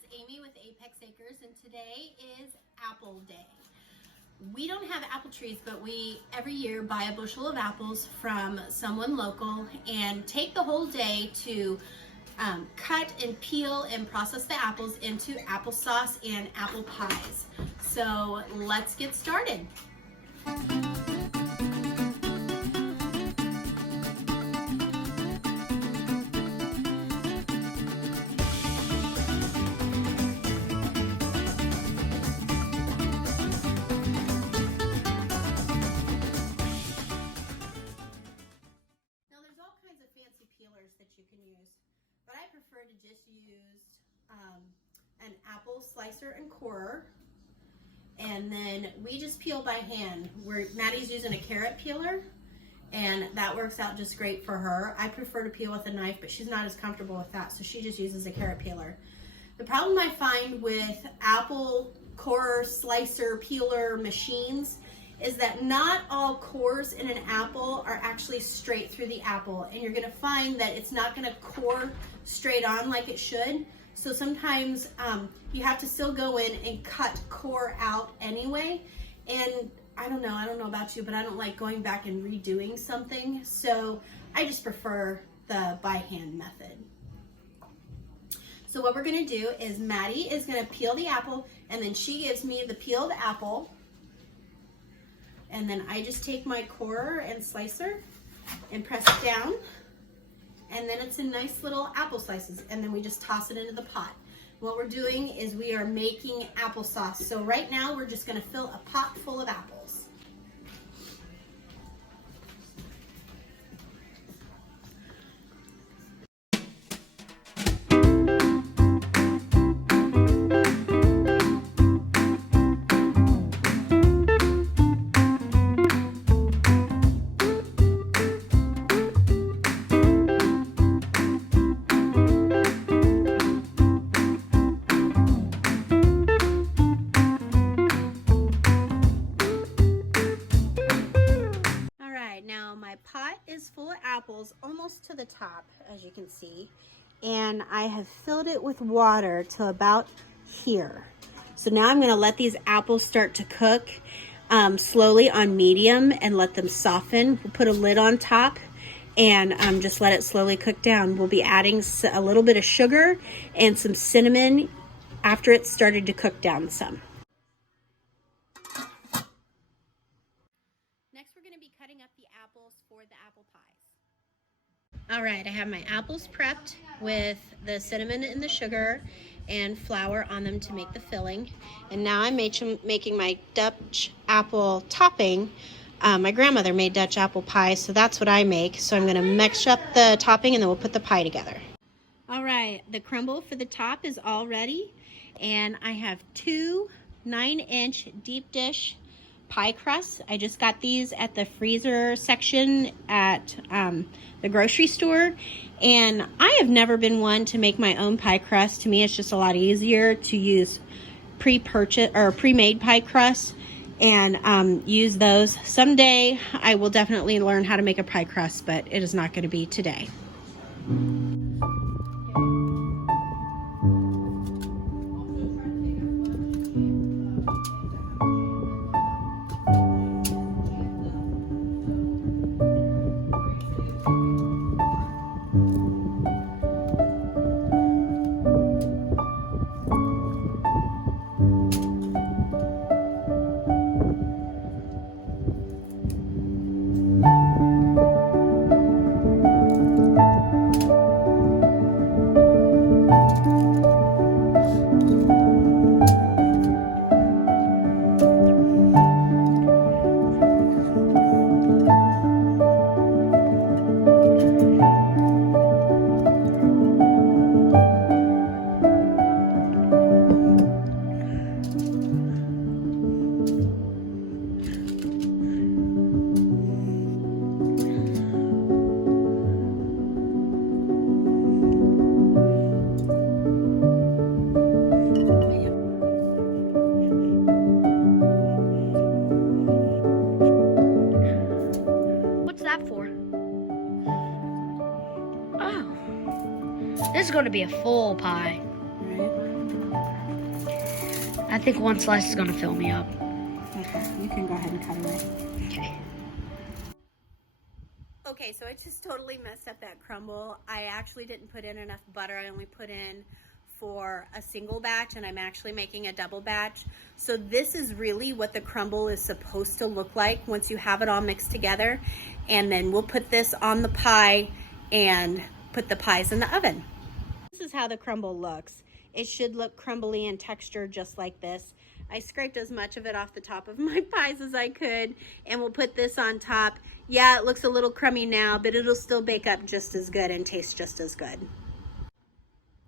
it's Amy with Apex Acres, and today is apple day. We don't have apple trees, but we every year buy a bushel of apples from someone local and take the whole day to cut and peel and process the apples into applesauce and apple pies. So let's get started. Peelers that you can use, but I prefer to just use an apple slicer and corer, and then we just peel by hand. Maddie's using a carrot peeler, and that works out just great for her. I prefer to peel with a knife, but she's not as comfortable with that, so she just uses a carrot peeler. The problem I find with apple corer, slicer, peeler machines is that not all cores in an apple are actually straight through the apple, and you're gonna find that it's not gonna core straight on like it should. So sometimes you have to still go in and cut core out anyway. And I don't know about you, but I don't like going back and redoing something. So I just prefer the by hand method. So what we're gonna do is Maddie is gonna peel the apple, and then she gives me the peeled apple. And then I just take my corer and slicer and press it down, and then it's in nice little apple slices, and then we just toss it into the pot. What we're doing is we are making applesauce. So right now we're just gonna fill a pot full of apples. My pot is full of apples almost to the top, as you can see, and I have filled it with water to about here. So now I'm going to let these apples start to cook slowly on medium and let them soften. We'll put a lid on top and just let it slowly cook down. We'll be adding a little bit of sugar and some cinnamon after it's started to cook down some. Next, we're going to be cutting up the apples for the apple pies. All right, I have my apples prepped with the cinnamon and the sugar and flour on them to make the filling. And now I'm making my Dutch apple topping. My grandmother made Dutch apple pie, so that's what I make. So I'm going to mix up the topping, and then we'll put the pie together. All right, the crumble for the top is all ready. And I have 2 9-inch deep dish pie crusts. I just got these at the freezer section at the grocery store, and I have never been one to make my own pie crust. To me, it's just a lot easier to use pre-purchased or pre-made pie crusts and use those. Someday I will definitely learn how to make a pie crust, but it is not going to be today. This is going to be a full pie. Right. I think one slice is gonna fill me up. Okay, you can go ahead and cut away. Okay. Okay, so I just totally messed up that crumble. I actually didn't put in enough butter. I only put in for a single batch, and I'm actually making a double batch. So this is really what the crumble is supposed to look like once you have it all mixed together. And then we'll put this on the pie and put the pies in the oven. This is how the crumble looks. It should look crumbly in texture just like this. I scraped as much of it off the top of my pies as I could, and we'll put this on top. Yeah, it looks a little crummy now, but it'll still bake up just as good and taste just as good.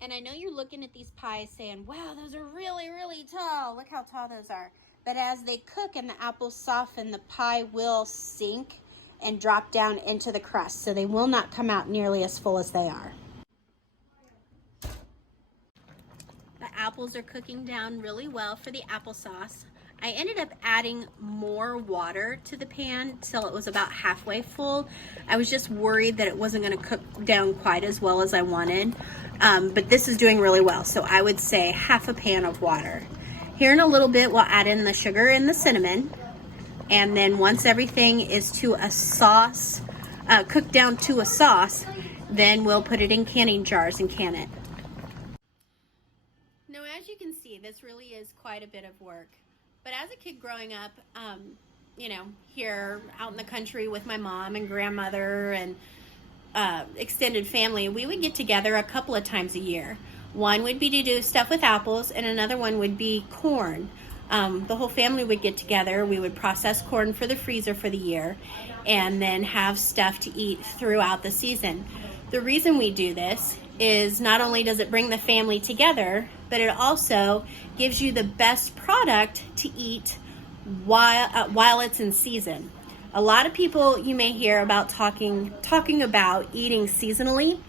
And I know you're looking at these pies saying, wow, those are really, really tall. Look how tall those are. But as they cook and the apples soften, the pie will sink and drop down into the crust, so they will not come out nearly as full as they are. The apples are cooking down really well for the applesauce. I ended up adding more water to the pan till it was about halfway full. I was just worried that it wasn't going to cook down quite as well as I wanted, but this is doing really well, so I would say half a pan of water. Here in a little bit we'll add in the sugar and the cinnamon, and then once everything is to a sauce, cooked down to a sauce, then we'll put it in canning jars and can it. Now, as you can see, this really is quite a bit of work. But as a kid growing up, you know, here out in the country with my mom and grandmother and extended family, we would get together a couple of times a year. One would be to do stuff with apples, and another one would be corn. The whole family would get together. We would process corn for the freezer for the year and then have stuff to eat throughout the season. The reason we do this is not only does it bring the family together, but it also gives you the best product to eat while it's in season. A lot of people you may hear about talking about eating seasonally,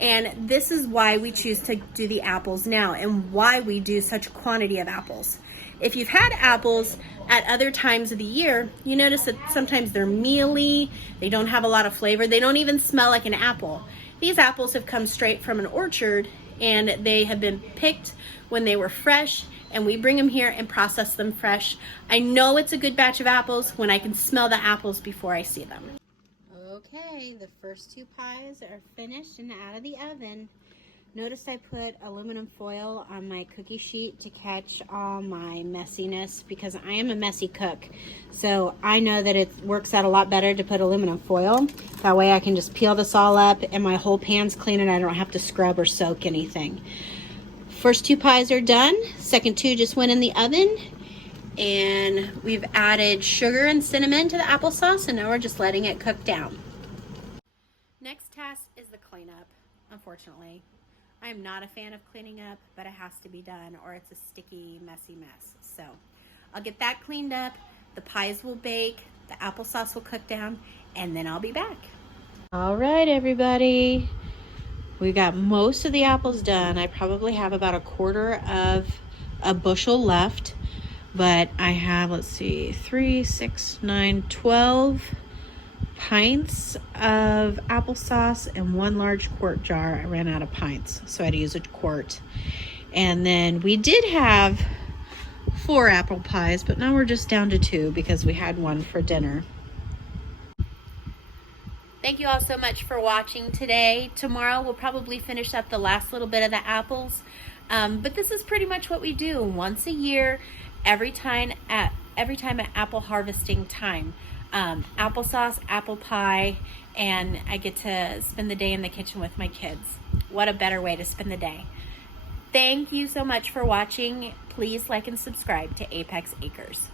and this is why we choose to do the apples now and why we do such quantity of apples. If you've had apples at other times of the year, you notice that sometimes they're mealy, they don't have a lot of flavor, they don't even smell like an apple. These apples have come straight from an orchard, and they have been picked when they were fresh, and we bring them here and process them fresh. I know it's a good batch of apples when I can smell the apples before I see them. Okay, the first two pies are finished and out of the oven. Notice I put aluminum foil on my cookie sheet to catch all my messiness because I am a messy cook. So I know that it works out a lot better to put aluminum foil. That way I can just peel this all up and my whole pan's clean and I don't have to scrub or soak anything. First two pies are done. Second two just went in the oven. And we've added sugar and cinnamon to the applesauce, and now we're just letting it cook down. Next task is the cleanup, unfortunately. I'm not a fan of cleaning up, but it has to be done or it's a sticky, messy mess. So I'll get that cleaned up, the pies will bake, the applesauce will cook down, and then I'll be back. All right, everybody. We got most of the apples done. I probably have about a quarter of a bushel left, but I have, let's see, 3, 6, 9, 12 pints of applesauce and one large quart jar. I ran out of pints, so I had to use a quart. And then we did have 4 apple pies, but now we're just down to 2 because we had one for dinner. Thank you all so much for watching today. Tomorrow we'll probably finish up the last little bit of the apples, but this is pretty much what we do once a year, every time at apple harvesting time. Applesauce, apple pie, and I get to spend the day in the kitchen with my kids. What a better way to spend the day. Thank you so much for watching. Please like and subscribe to Apex Acres.